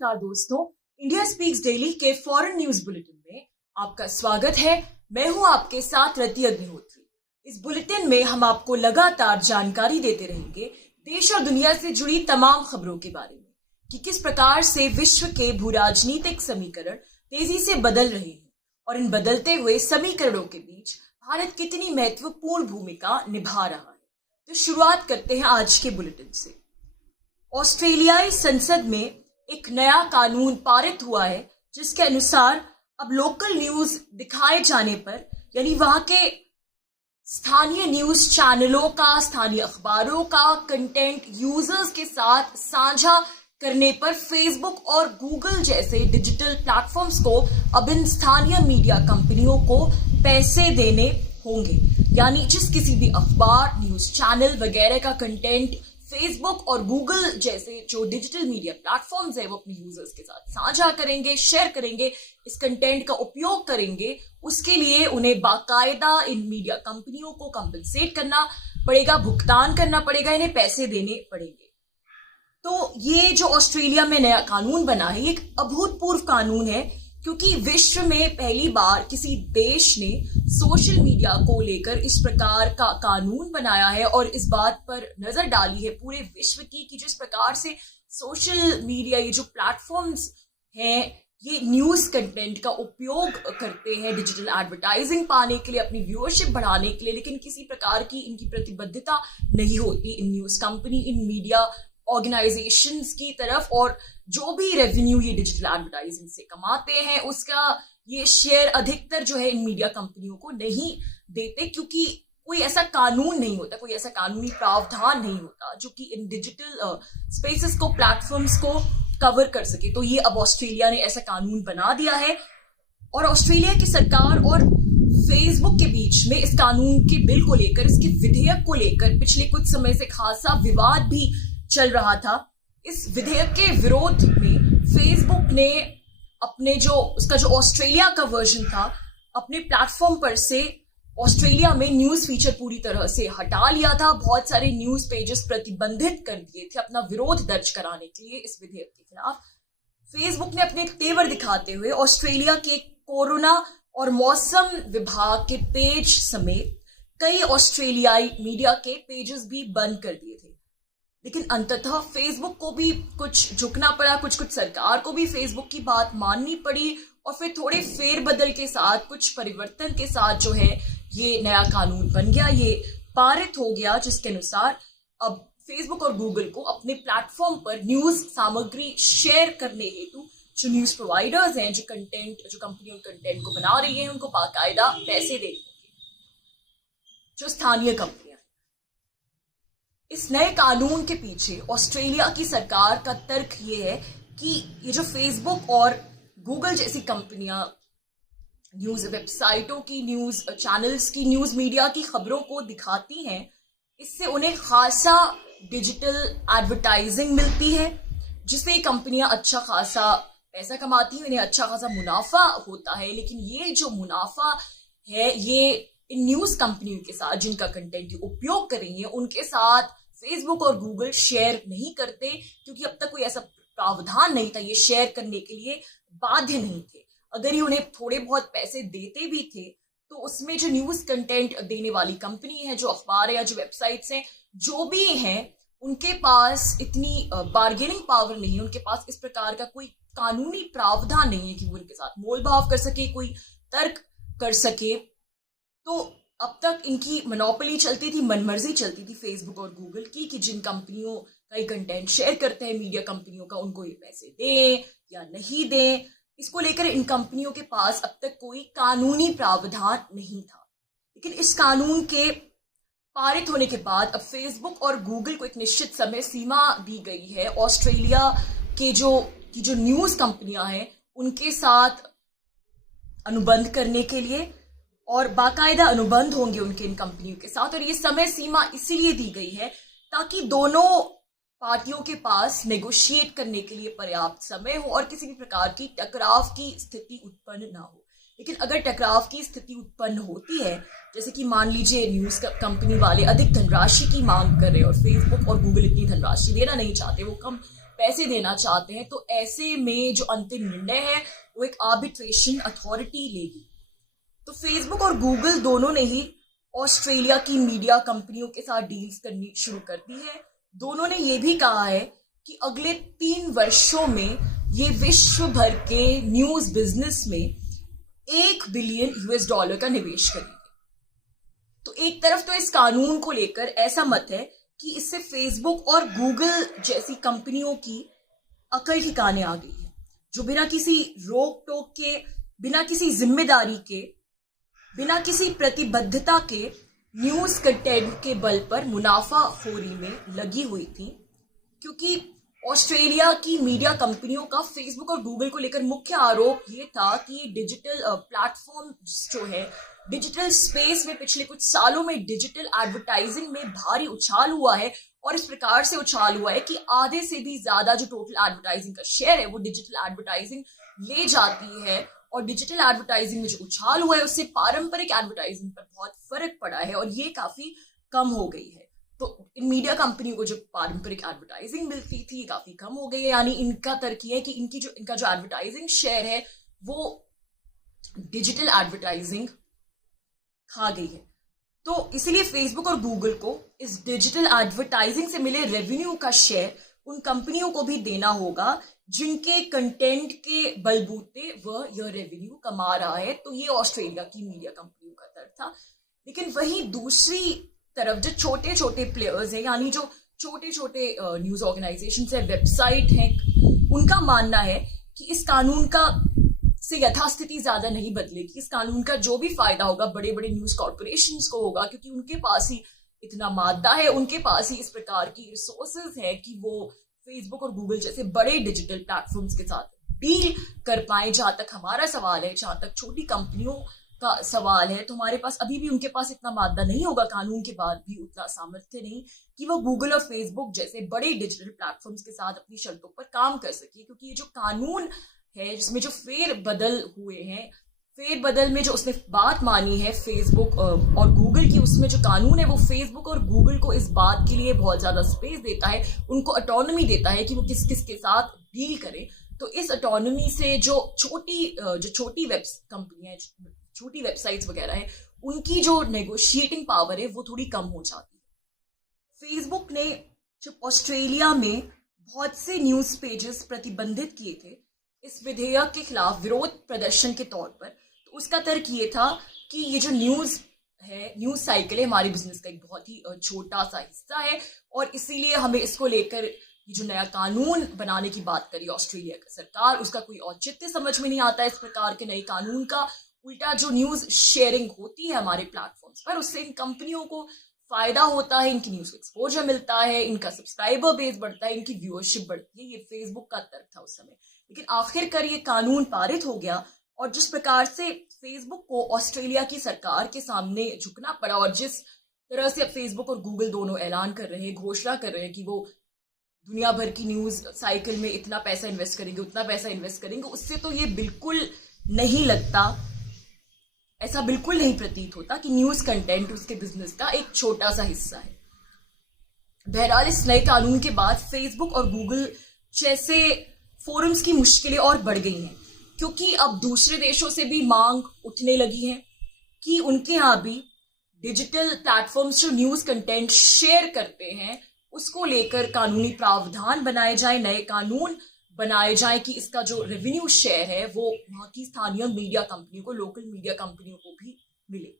नमस्कार दोस्तों, India speaks daily के फॉरेन न्यूज बुलेटिन में आपका स्वागत है। मैं हूं आपके साथ रति अग्निहोत्री। इस बुलेटिन में हम आपको लगातार जानकारी देते रहेंगे देश और दुनिया से जुड़ी तमाम खबरों के बारे में कि किस प्रकार से विश्व के भू राजनीतिक समीकरण तेजी से बदल रहे हैं और इन बदलते हुए समीकरणों के बीच भारत कितनी महत्वपूर्ण भूमिका निभा रहा है। तो शुरुआत करते हैं आज के बुलेटिन से। ऑस्ट्रेलियाई संसद में एक नया कानून पारित हुआ है जिसके अनुसार अब लोकल न्यूज दिखाए जाने पर, यानी वहां के स्थानीय न्यूज चैनलों का, स्थानीय अखबारों का कंटेंट यूजर्स के साथ साझा करने पर फेसबुक और गूगल जैसे डिजिटल प्लेटफॉर्म्स को अब इन स्थानीय मीडिया कंपनियों को पैसे देने होंगे। यानी जिस किसी भी अखबार, न्यूज चैनल वगैरह का कंटेंट फेसबुक और गूगल जैसे जो डिजिटल मीडिया प्लेटफॉर्म्स है वो अपने यूजर्स के साथ साझा करेंगे, शेयर करेंगे, इस कंटेंट का उपयोग करेंगे, उसके लिए उन्हें बाकायदा इन मीडिया कंपनियों को कंपनसेट करना पड़ेगा, भुगतान करना पड़ेगा, इन्हें पैसे देने पड़ेंगे। तो ये जो ऑस्ट्रेलिया में नया कानून बना है, ये एक अभूतपूर्व कानून है क्योंकि विश्व में पहली बार किसी देश ने सोशल मीडिया को लेकर इस प्रकार का कानून बनाया है और इस बात पर नजर डाली है पूरे विश्व की कि जिस प्रकार से सोशल मीडिया, ये जो प्लेटफॉर्म्स हैं, ये न्यूज कंटेंट का उपयोग करते हैं डिजिटल एडवर्टाइजिंग पाने के लिए, अपनी व्यूअरशिप बढ़ाने के लिए, लेकिन किसी प्रकार की इनकी प्रतिबद्धता नहीं होती in news company, in media organisations की तरफ, और जो भी रेवेन्यू ये डिजिटल एडवर्टाइजिंग से कमाते हैं उसका ये शेयर अधिकतर जो है इन मीडिया कंपनियों को नहीं देते क्योंकि कोई ऐसा कानून नहीं होता, कोई ऐसा कानूनी प्रावधान नहीं होता जो कि इन डिजिटल स्पेसेस को, प्लेटफॉर्म्स को कवर कर सके। तो ये अब ऑस्ट्रेलिया ने ऐसा कानून बना दिया है और ऑस्ट्रेलिया की सरकार और फेसबुक के बीच में इस कानून के बिल को लेकर, इसके विधेयक को लेकर पिछले कुछ समय से खासा विवाद भी चल रहा था। इस विधेयक के विरोध में फेसबुक ने अपने उसका जो ऑस्ट्रेलिया का वर्जन था, अपने प्लेटफॉर्म पर से ऑस्ट्रेलिया में न्यूज फीचर पूरी तरह से हटा लिया था। बहुत सारे न्यूज पेजेस प्रतिबंधित कर दिए थे अपना विरोध दर्ज कराने के लिए इस विधेयक के खिलाफ। फेसबुक ने अपने तेवर दिखाते हुए ऑस्ट्रेलिया के कोरोना और मौसम विभाग के पेज समेत कई ऑस्ट्रेलियाई मीडिया के पेजेस भी बंद कर दिए थे। लेकिन अंततः फेसबुक को भी कुछ झुकना पड़ा, कुछ सरकार को भी फेसबुक की बात माननी पड़ी और फिर थोड़े फेरबदल के साथ, कुछ परिवर्तन के साथ जो है ये नया कानून बन गया, ये पारित हो गया, जिसके अनुसार अब फेसबुक और गूगल को अपने प्लेटफॉर्म पर न्यूज सामग्री शेयर करने हेतु जो न्यूज प्रोवाइडर्स हैं, जो कंपनियों कंटेंट को बना रही है, उनको बाकायदा पैसे देने होंगे, जो स्थानीय कंपनियां। इस नए कानून के पीछे ऑस्ट्रेलिया की सरकार का तर्क ये है कि ये जो फेसबुक और गूगल जैसी कंपनियां न्यूज वेबसाइटों की, न्यूज चैनल्स की, न्यूज मीडिया की खबरों को दिखाती हैं, इससे उन्हें खासा डिजिटल एडवर्टाइजिंग मिलती है जिससे ये कंपनियां अच्छा खासा पैसा कमाती हैं, इन्हें अच्छा खासा मुनाफा होता है। लेकिन ये जो मुनाफा है ये इन न्यूज कंपनियों के साथ, जिनका कंटेंट उपयोग करेंगे, उनके साथ फेसबुक और गूगल शेयर नहीं करते क्योंकि अब तक कोई ऐसा प्रावधान नहीं था, ये शेयर करने के लिए बाध्य नहीं थे। अगर ये उन्हें थोड़े बहुत पैसे देते भी थे तो उसमें जो न्यूज कंटेंट देने वाली कंपनी है, जो अखबार है या जो वेबसाइट्स हैं, जो भी हैं, उनके पास इतनी बार्गेनिंग पावर नहीं है, उनके पास इस प्रकार का कोई कानूनी प्रावधान नहीं है कि वो उनके साथ मोल भाव कर सके, कोई तर्क कर सके। तो अब तक इनकी मोनोपोली चलती थी, मनमर्जी चलती थी फेसबुक और गूगल की कि जिन कंपनियों का ये कंटेंट शेयर करते हैं मीडिया कंपनियों का, उनको ये पैसे दें या नहीं दें। इसको लेकर इन कंपनियों के पास अब तक कोई कानूनी प्रावधान नहीं था। लेकिन इस कानून के पारित होने के बाद अब फेसबुक और गूगल को एक निश्चित समय सीमा दी गई है ऑस्ट्रेलिया के जो न्यूज कंपनियां हैं उनके साथ अनुबंध करने के लिए, और बाकायदा अनुबंध होंगे उनके इन कंपनियों के साथ। और ये समय सीमा इसीलिए दी गई है ताकि दोनों पार्टियों के पास नेगोशिएट करने के लिए पर्याप्त समय हो और किसी भी प्रकार की टकराव की स्थिति उत्पन्न ना हो। लेकिन अगर टकराव की स्थिति उत्पन्न होती है, जैसे कि मान लीजिए न्यूज कंपनी वाले अधिक धनराशि की मांग कर रहे हैं और फेसबुक और गूगल इतनी धनराशि देना नहीं चाहते, वो कम पैसे देना चाहते हैं, तो ऐसे में जो अंतिम निर्णय है वो एक आर्बिट्रेशन अथॉरिटी लेगी। तो फेसबुक और गूगल दोनों ने ही ऑस्ट्रेलिया की मीडिया कंपनियों के साथ डील्स करनी शुरू कर दी है। दोनों ने ये भी कहा है कि अगले 3 वर्षों में ये विश्व भर के न्यूज बिजनेस में $1 बिलियन का निवेश करेंगे। तो एक तरफ तो इस कानून को लेकर ऐसा मत है कि इससे फेसबुक और गूगल जैसी कंपनियों की अकल ठिकाने आ गई है, जो बिना किसी रोक टोक के, बिना किसी जिम्मेदारी के, बिना किसी प्रतिबद्धता के न्यूज कंटेंट के बल पर मुनाफाखोरी में लगी हुई थी। क्योंकि ऑस्ट्रेलिया की मीडिया कंपनियों का फेसबुक और गूगल को लेकर मुख्य आरोप ये था कि ये डिजिटल प्लेटफॉर्म जो है, डिजिटल स्पेस में पिछले कुछ सालों में डिजिटल एडवर्टाइजिंग में भारी उछाल हुआ है, और इस प्रकार से उछाल हुआ है कि आधे से भी ज्यादा जो टोटल एडवर्टाइजिंग का शेयर है वो डिजिटल एडवर्टाइजिंग ले जाती है। और डिजिटल एडवर्टाइजिंग में जो उछाल हुआ है उससे पारंपरिक एडवर्टाइजिंग पर बहुत फर्क पड़ा है और ये काफी कम हो गई है। तो इन मीडिया कंपनियों को जो पारंपरिक एडवर्टाइजिंग मिलती थी काफी कम हो गई है, यानी इनका तर्क ये है कि इनका जो एडवर्टाइजिंग शेयर है वो डिजिटल एडवर्टाइजिंग खा गई है। तो इसलिए फेसबुक और गूगल को इस डिजिटल एडवर्टाइजिंग से मिले रेवेन्यू का शेयर उन कंपनियों को भी देना होगा जिनके कंटेंट के बलबूते वह यह रेवेन्यू कमा रहा है। तो ये ऑस्ट्रेलिया की मीडिया कंपनियों का तर्क था। लेकिन वहीं दूसरी तरफ जो छोटे छोटे प्लेयर्स हैं, यानी जो छोटे छोटे न्यूज ऑर्गेनाइजेशन है, वेबसाइट हैं, उनका मानना है कि इस कानून का से यथास्थिति ज्यादा नहीं बदलेगी। इस कानून का जो भी फायदा होगा बड़े बड़े न्यूज कॉर्पोरेशंस को होगा, क्योंकि उनके पास ही इतना मादा है, उनके पास ही इस प्रकार की रिसोर्सेज है कि वो फेसबुक और गूगल जैसे बड़े डिजिटल प्लेटफॉर्म्स के साथ डील कर पाए। जहां तक हमारा सवाल है, जहां तक छोटी कंपनियों का सवाल है, तो हमारे पास अभी भी उनके पास इतना मादा नहीं होगा, कानून के बाद भी उतना सामर्थ्य नहीं कि वो गूगल और फेसबुक जैसे बड़े डिजिटल प्लेटफॉर्म्स के साथ अपनी शर्तों पर काम कर सके। क्योंकि ये जो कानून है जिसमें जो फेरबदल हुए हैं, फेरबदल में जो उसने बात मानी है फेसबुक और गूगल की, उसमें जो कानून है वो फेसबुक और गूगल को इस बात के लिए बहुत ज्यादा स्पेस देता है, उनको ऑटोनॉमी देता है कि वो किस किस के साथ डील करें। तो इस ऑटोनॉमी से जो छोटी वेब कंपनियां, छोटी वेबसाइट्स वगैरह है, उनकी जो नेगोशिएटिंग पावर है वो थोड़ी कम हो जाती है। फेसबुक ने जब ऑस्ट्रेलिया में बहुत से न्यूज पेजेस प्रतिबंधित किए थे इस विधेयक के खिलाफ विरोध प्रदर्शन के तौर पर, तो उसका तर्क ये था कि ये जो न्यूज है, न्यूज साइकिल है, हमारे बिजनेस का एक बहुत ही छोटा सा हिस्सा है, और इसीलिए हमें इसको लेकर ये जो नया कानून बनाने की बात करी ऑस्ट्रेलिया की सरकार, उसका कोई औचित्य समझ में नहीं आता। इस प्रकार के नए कानून का उल्टा जो न्यूज शेयरिंग होती है हमारे प्लेटफॉर्म्स पर, उससे इन कंपनियों को फायदा होता है, इनकी न्यूज को एक्सपोजर मिलता है, इनका सब्सक्राइबर बेस बढ़ता है, इनकी व्यूअरशिप बढ़ती है। ये फेसबुक का तर्क था उस समय। लेकिन आखिरकार ये कानून पारित हो गया, और जिस प्रकार से फेसबुक को ऑस्ट्रेलिया की सरकार के सामने झुकना पड़ा, और जिस तरह से अब फेसबुक और गूगल दोनों ऐलान कर रहे हैं, घोषणा कर रहे हैं कि वो दुनिया भर की न्यूज साइकिल में इतना पैसा इन्वेस्ट करेंगे, उतना पैसा इन्वेस्ट करेंगे, उससे तो ये बिल्कुल नहीं लगता, ऐसा बिल्कुल नहीं प्रतीत होता कि न्यूज कंटेंट उसके बिजनेस का एक छोटा सा हिस्सा है। बहरहाल इस नए कानून के बाद फेसबुक और गूगल जैसे फोरम्स की मुश्किलें और बढ़ गई हैं, क्योंकि अब दूसरे देशों से भी मांग उठने लगी है कि उनके यहाँ भी डिजिटल प्लेटफॉर्म्स जो न्यूज कंटेंट शेयर करते हैं उसको लेकर कानूनी प्रावधान बनाए जाए, नए कानून बनाए जाए कि इसका जो रेवेन्यू शेयर है वो वहां की स्थानीय मीडिया कंपनियों को, लोकल मीडिया कंपनियों को भी मिले।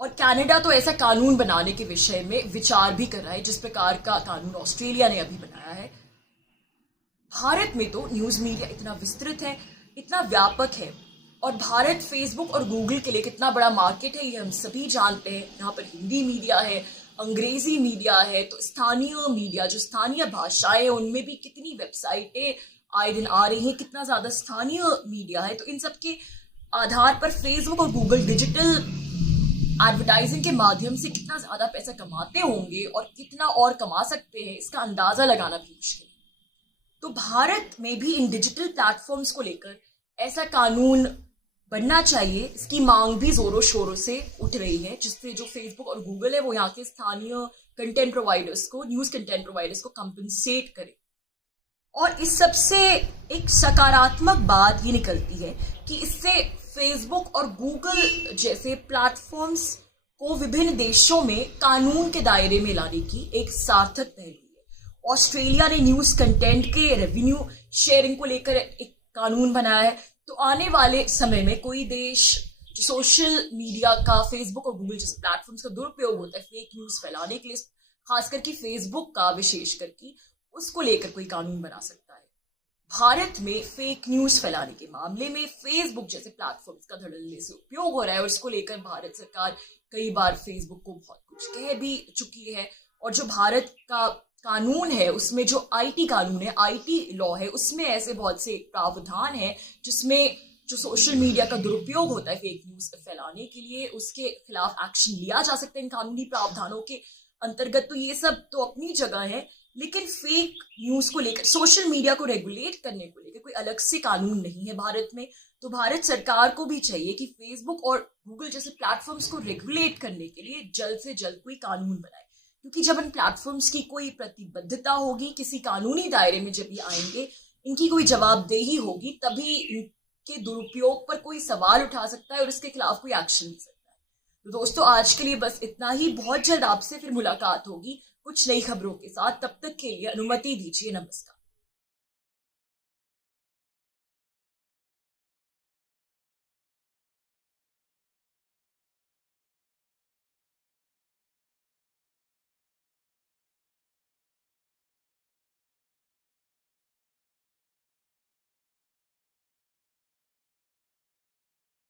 और कनाडा तो ऐसा कानून बनाने के विषय में विचार भी कर रहा है, जिस प्रकार का कानून ऑस्ट्रेलिया ने अभी बनाया है। भारत में तो न्यूज मीडिया इतना विस्तृत है, इतना व्यापक है, और भारत फेसबुक और गूगल के लिए कितना बड़ा मार्केट है ये हम सभी जानते हैं। यहाँ पर हिंदी मीडिया है, अंग्रेजी मीडिया है, तो स्थानीय मीडिया जो स्थानीय भाषाएं हैं उनमें भी कितनी वेबसाइटें आए दिन आ रही हैं, कितना ज्यादा स्थानीय मीडिया है। तो इन सब के आधार पर फेसबुक और गूगल डिजिटल एडवर्टाइजिंग के माध्यम से कितना ज्यादा पैसा कमाते होंगे और कितना और कमा सकते हैं, इसका अंदाजा लगाना भी मुश्किल है। तो भारत में भी इन डिजिटल प्लेटफॉर्म्स को लेकर ऐसा कानून बनना चाहिए, इसकी मांग भी जोरों शोरों से उठ रही है, जिससे जो फेसबुक और गूगल है वो यहाँ के स्थानीय कंटेंट प्रोवाइडर्स को, न्यूज कंटेंट प्रोवाइडर्स को कंपनसेट करे। और इस सबसे एक सकारात्मक बात ये निकलती है कि इससे फेसबुक और गूगल जैसे प्लेटफॉर्म्स को विभिन्न देशों में कानून के दायरे में लाने की एक सार्थक पहल हुई है। ऑस्ट्रेलिया ने न्यूज कंटेंट के रेवेन्यू शेयरिंग को लेकर एक कानून बनाया है। तो आने वाले समय में कोई देश जो सोशल मीडिया का, फेसबुक और गूगल जैसे प्लेटफॉर्म्स का दुरुपयोग होता है फेक न्यूज फैलाने के लिए, खासकर कि फेसबुक का विशेष करके, उसको लेकर कोई कानून बना सकता है। भारत में फेक न्यूज फैलाने के मामले में फेसबुक जैसे प्लेटफॉर्म्स का धड़ल्ले से उपयोग हो रहा है और इसको लेकर भारत सरकार कई बार फेसबुक को बहुत कुछ कह भी चुकी है। और जो भारत का कानून है उसमें जो आईटी कानून है, आईटी लॉ है, उसमें ऐसे बहुत से प्रावधान है जिसमें जो सोशल मीडिया का दुरुपयोग होता है फेक न्यूज फैलाने के लिए, उसके खिलाफ एक्शन लिया जा सकता है इन कानूनी प्रावधानों के अंतर्गत। तो ये सब तो अपनी जगह है, लेकिन फेक न्यूज को लेकर, सोशल मीडिया को रेगुलेट करने को लेकर कोई अलग से कानून नहीं है भारत में। तो भारत सरकार को भी चाहिए कि फेसबुक और गूगल जैसे प्लेटफॉर्म्स को रेगुलेट करने के लिए जल्द से जल्द कोई कानून बनाए, क्योंकि जब इन प्लेटफॉर्म्स की कोई प्रतिबद्धता होगी, किसी कानूनी दायरे में जब ये आएंगे, इनकी कोई जवाबदेही होगी, तभी इनके दुरुपयोग पर कोई सवाल उठा सकता है और इसके खिलाफ कोई एक्शन ले सकता है। तो दोस्तों, आज के लिए बस इतना ही। बहुत जल्द आपसे फिर मुलाकात होगी कुछ नई खबरों के साथ। तब तक के लिए अनुमति दीजिए। नमस्कार।